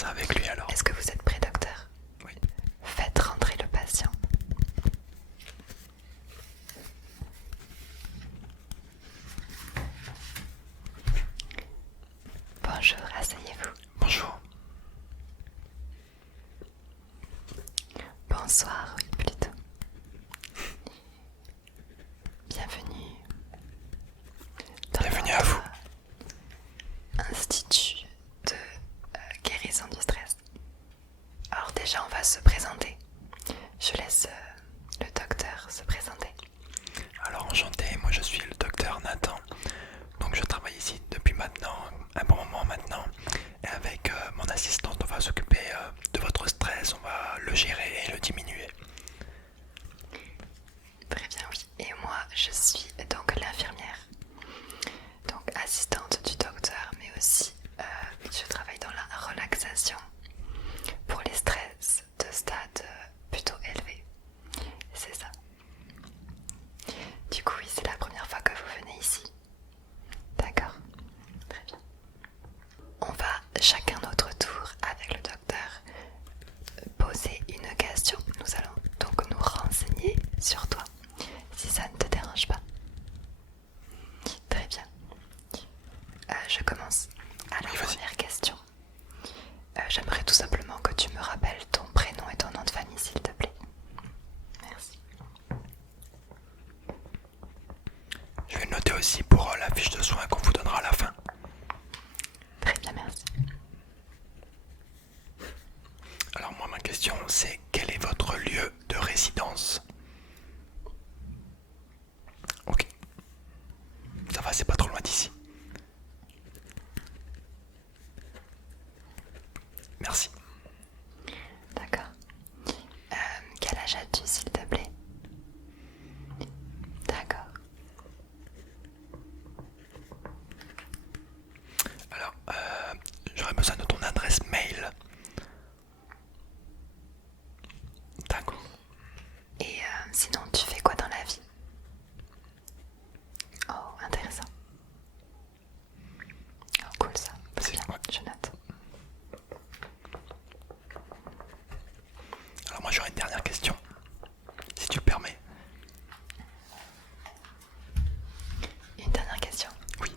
ça avec lui alors. Est-ce que vous êtes prêt, docteur? Oui. Faites rentrer le patient. Bonjour, asseyez-vous. Bonjour. Bonsoir, oui, plutôt. Bienvenue. Bienvenue à vous. Institut de guérison du stress. Alors déjà, on va se présenter. Je laisse le docteur se présenter. Alors enchanté, moi je suis le docteur Nathan. Donc je travaille ici depuis maintenant, un bon moment maintenant. Et avec mon assistante, on va s'occuper de votre stress, on va le gérer et le diminuer. Très bien, oui. Et moi, je suis donc l'infirmière. Donc assistante du docteur, mais aussi je travaille dans la relaxation pour les stress de stade plutôt élevé. C'est ça. Du coup, oui, c'est la première fois que vous venez ici. D'accord. Très bien. On va chacun notre tour avec le docteur poser une question. Nous allons donc nous renseigner sur toi, si ça ne te dérange pas. Très bien. Je commence. Alors, Oui, vas-y. première question. J'aimerais tout simplement que tu me rappelles ton prénom et ton nom de famille, s'il te plaît. Merci. Je vais le noter aussi pour la fiche de soins qu'on vous donnera à la fin. Très bien, merci. Alors moi ma question c'est quel est votre lieu de résidence? Ok. Ça va, c'est pas trop loin d'ici. Merci. D'accord. Quel âge as-tu, s'il te plaît? D'accord. Alors, j'aurais besoin de ton adresse mail. D'accord. Et sinon, tu fais quoi dans la vie? Oh, intéressant. Oh, cool ça. Très bien, Ouais. je note. Alors moi j'aurais une dernière question, si tu le permets. Une dernière question. Oui.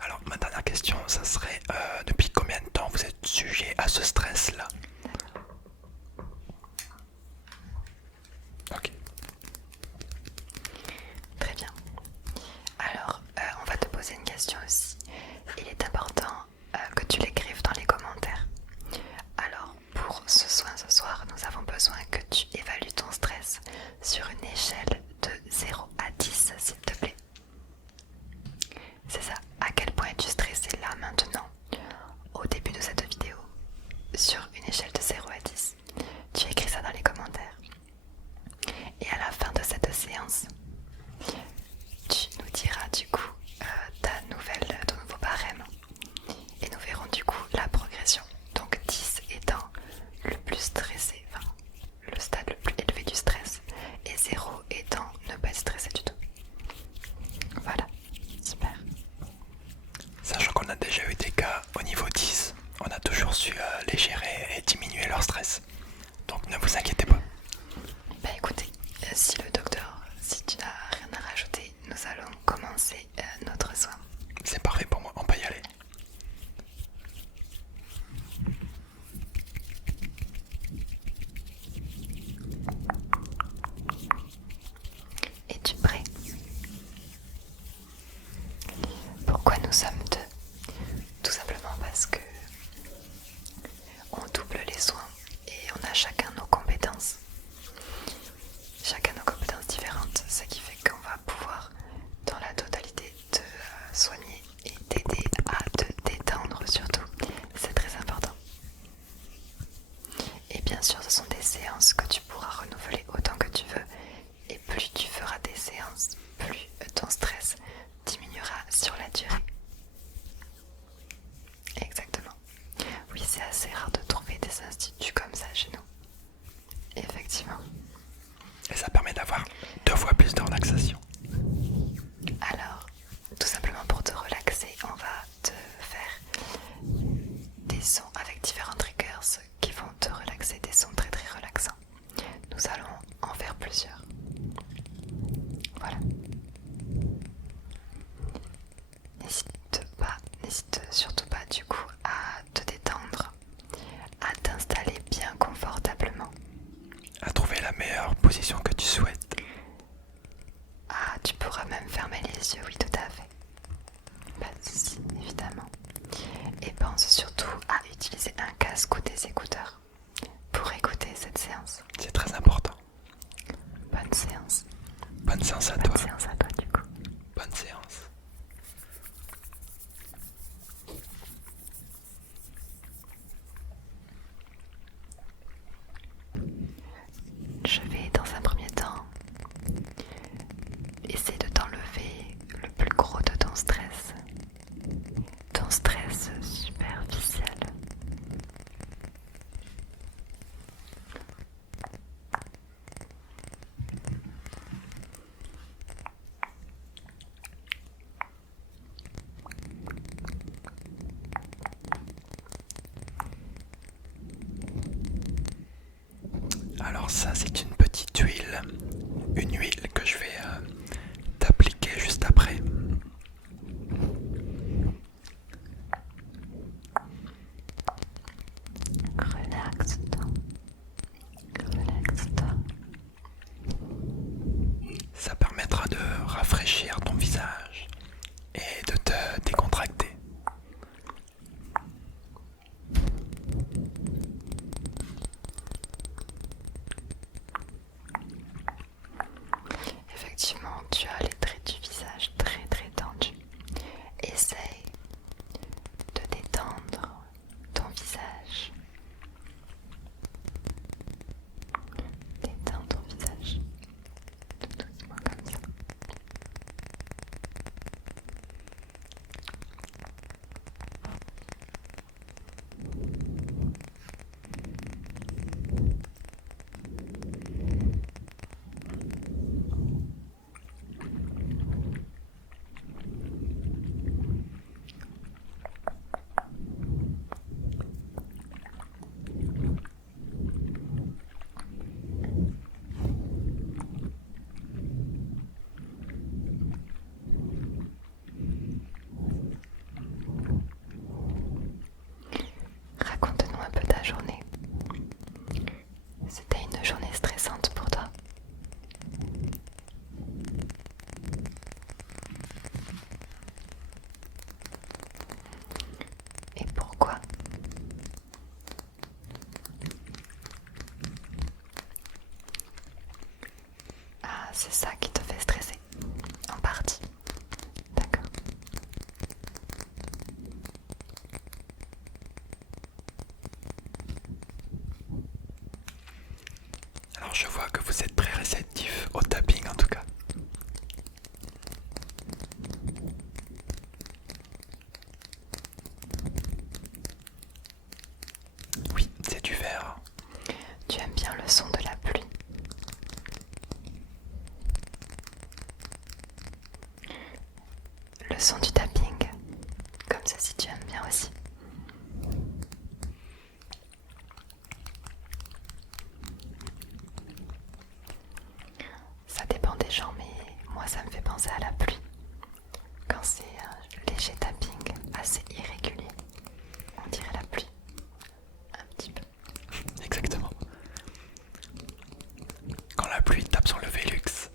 Alors ma dernière question, ça serait depuis combien de temps vous êtes sujet à ce stress-là? Ok. Très bien. Alors, on va te poser une question aussi. Il est important que tu l'écrives dans les commentaires. Alors, pour ce soin ce soir, nous avons besoin que tu évalues ton stress sur une échelle de 0 à 10, s'il te plaît. C'est ça. À quel point es-tu stressé là, maintenant, au début de cette vidéo? Sur une échelle de 0 à 10. Tu écris ça dans les commentaires. Et à la fin de cette séance, tu nous diras du coup ton nouveau barème. Et nous verrons du coup la progression. Donc 10 étant le plus stressé, enfin le stade le plus élevé du stress. Et 0 étant ne pas être stressé du tout. Voilà, super. Sachant qu'on a déjà eu des cas au niveau 10, on a toujours su les gérer et diminuer leur stress. Donc ne vous inquiétez pas. Bah écoutez, si le docteur, si tu n'as rien à rajouter, nous allons commencer notre soin. C'est parfait pour moi, on peut y aller. Es-tu prêt? Pourquoi nous sommes deux? Tout simplement parce que on double les soins et on a chacun nos compétences. Chacun nos compétences différentes, ce qui fait qu'on va pouvoir dans la totalité te soigner et t'aider à te détendre surtout. C'est très important. Et bien sûr, ce sont des séances que tu pourras renouveler autant que tu veux. Et plus tu feras des séances, plus ton stress diminuera sur la durée. Exactement. Oui, c'est assez rare de trouver des instituts comme ça chez nous. Effectivement. Et ça permet d'avoir 2 fois plus de relaxation. Alors, tout simplement pour te relaxer, on va te faire des sons avec différents triggers utiliser un casque ou des écouteurs pour écouter cette séance. C'est très important. Bonne séance. Bonne séance à Bonne toi. séance à toi du coup. Bonne séance. Je vais dans un premier temps essayer de t'enlever le plus gros de ton stress superficiel. Alors ça c'est une petite huile, une huile que je vais t'appliquer juste après. Relaxe-toi. Relaxe-toi. Ça permettra de rafraîchir ton visage et de te décontracter. Effectivement, tu as les traits du visage très très tendus. Essaye de détendre ton visage. Détends ton visage. Tout doucement comme ça. Raconte-nous un peu ta journée. C'était une journée stressante pour toi? Et pourquoi? Ah, c'est ça qui te fait stresser, en partie. D'accord. Alors je vois que vous êtes très réceptif au tapping en tout cas. Oui, c'est du verre. Tu aimes bien le son de la pluie. Le son du tapping, comme ceci tu aimes bien aussi. Ça dépend des gens, mais moi ça me fait penser à la pluie. Quand c'est un léger tapping assez irrégulier, on dirait la pluie. Un petit peu. Exactement. Quand la pluie tape sur le Velux.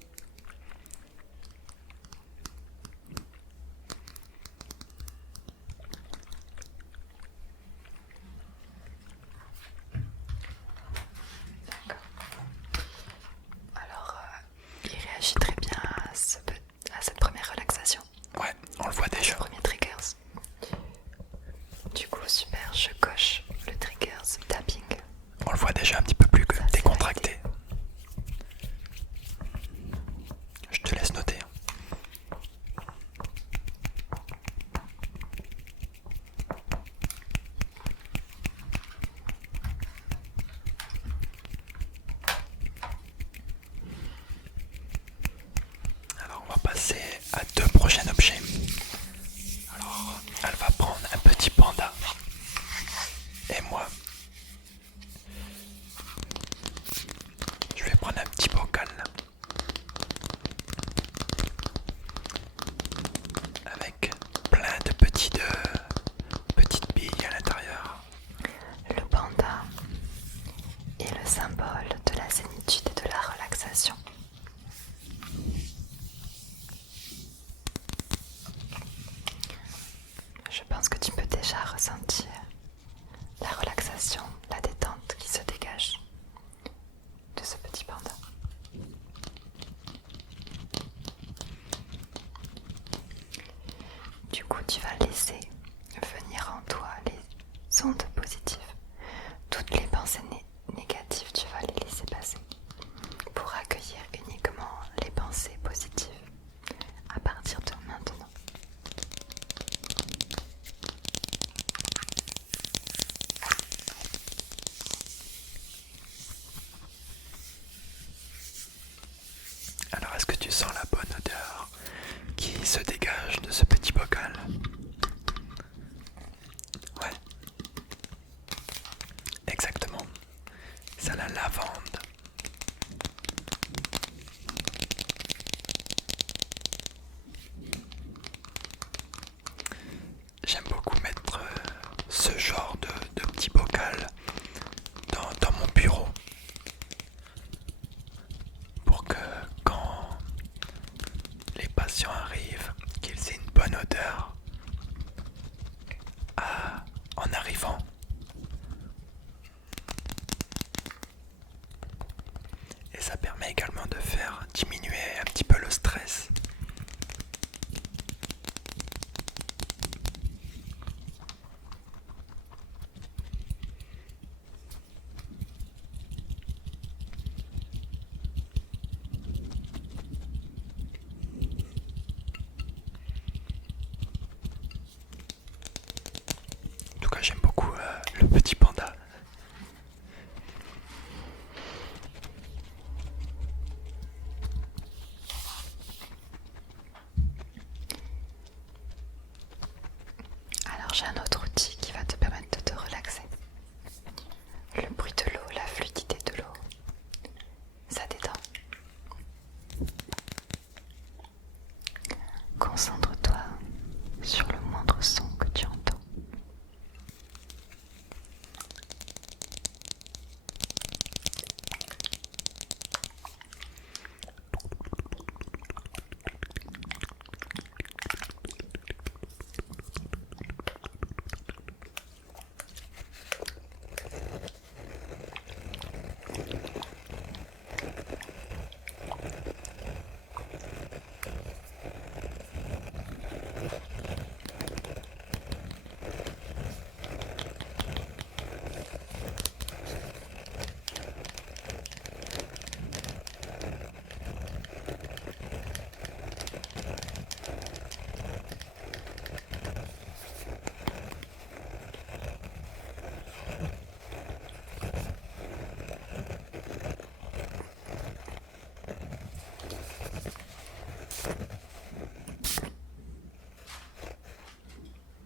Alors, il réagit très bien à cette première positives. Toutes les pensées négatives, tu vas les laisser passer pour accueillir uniquement les pensées positives à partir de maintenant. Alors, est-ce que tu sens la bonne odeur qui se dégage de ce petit bocal? Ouais, exactement. C'est la lavande. J'aime beaucoup mettre ce genre de petit bocal dans mon bureau pour que quand les patients arrivent, qu'ils aient une bonne odeur en arrivant. Et ça permet également de faire diminuer un petit peu le stress. En tout cas, j'aime beaucoup le petit panda. Alors j'ai un autre outil qui va te permettre de te relaxer. Le bruit de l'eau, la fluidité de l'eau, ça détend. Concentre-toi sur le moindre son que tu entends.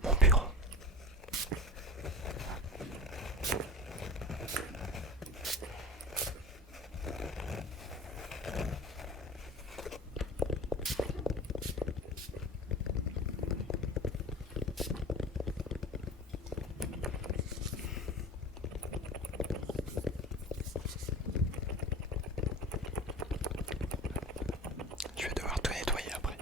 Mon bureau. Je vais devoir tout nettoyer après.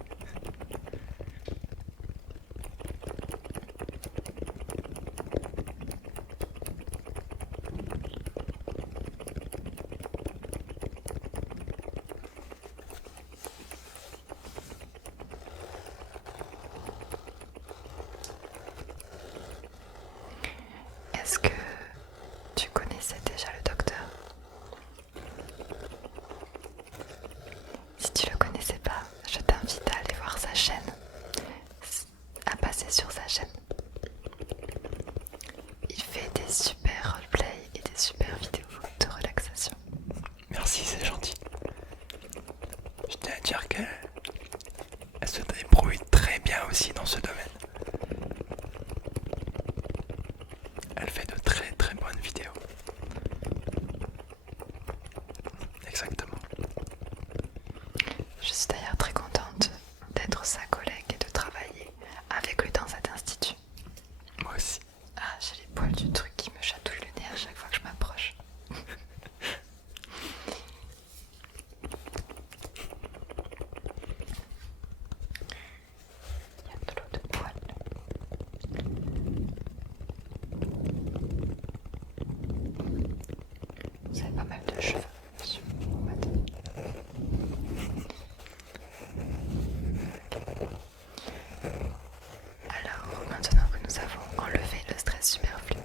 Est-ce que tu connaissais déjà le docteur? Si tu le connaissais pas, je t'invite à aller voir sa chaîne, à passer sur sa chaîne. Il fait des super roleplays et des super vidéos de relaxation. Merci, c'est gentil. Je tiens à dire qu'elle se débrouille très bien aussi dans ce domaine. Elle fait de très très bonnes vidéos. Exactement. Je suis d'ailleurs très contente d'être sa collègue et de travailler avec lui dans cet institut. Moi aussi. Ah, j'ai les poils du truc qui me chatouillent le nez à chaque fois que je m'approche. Il y a de l'eau de poils. Vous avez pas mal de cheveux, monsieur. Alors, maintenant que nous avons enlevé le stress superflu,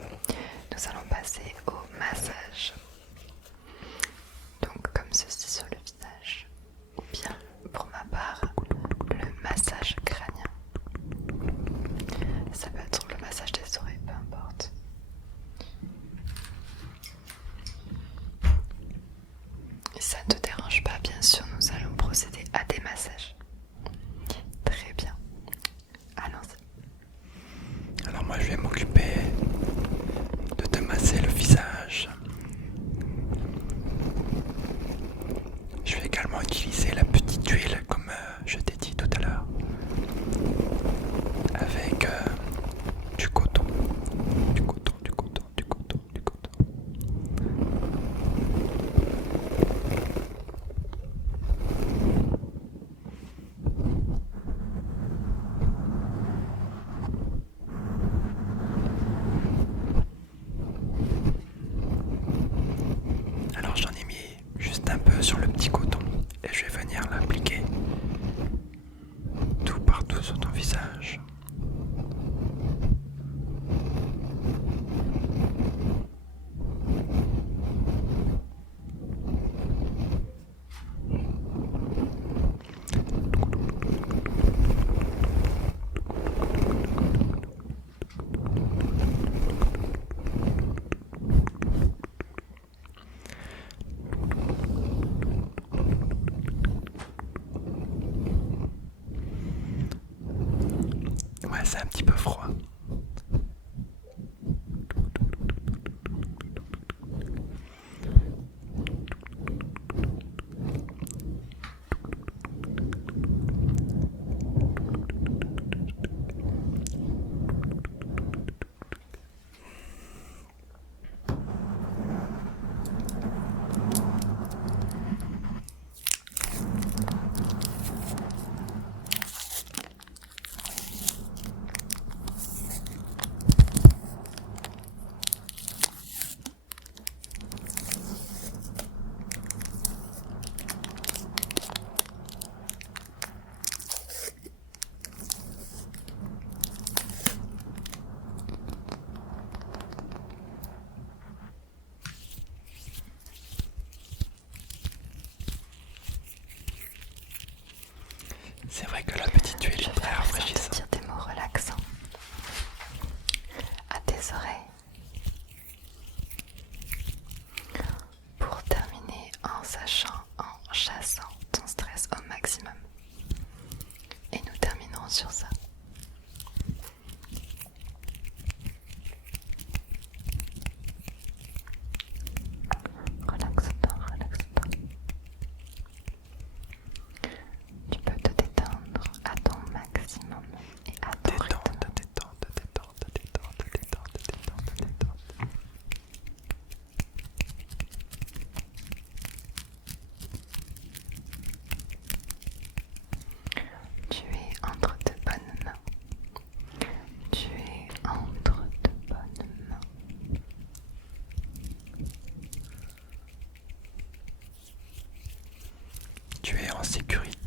petit peu froid. C'est vrai que la petite huile est très rafraîchissante. Je vais te dire des mots relaxants à tes oreilles. Pour terminer en chassant ton stress au maximum. Et nous terminerons sur ça. Relaxe-toi, relaxe-toi. Tu peux te détendre à ton maximum et à ton rythme. Détente. Tu es entre de bonnes mains. Tu es entre de bonnes mains. Tu es en sécurité.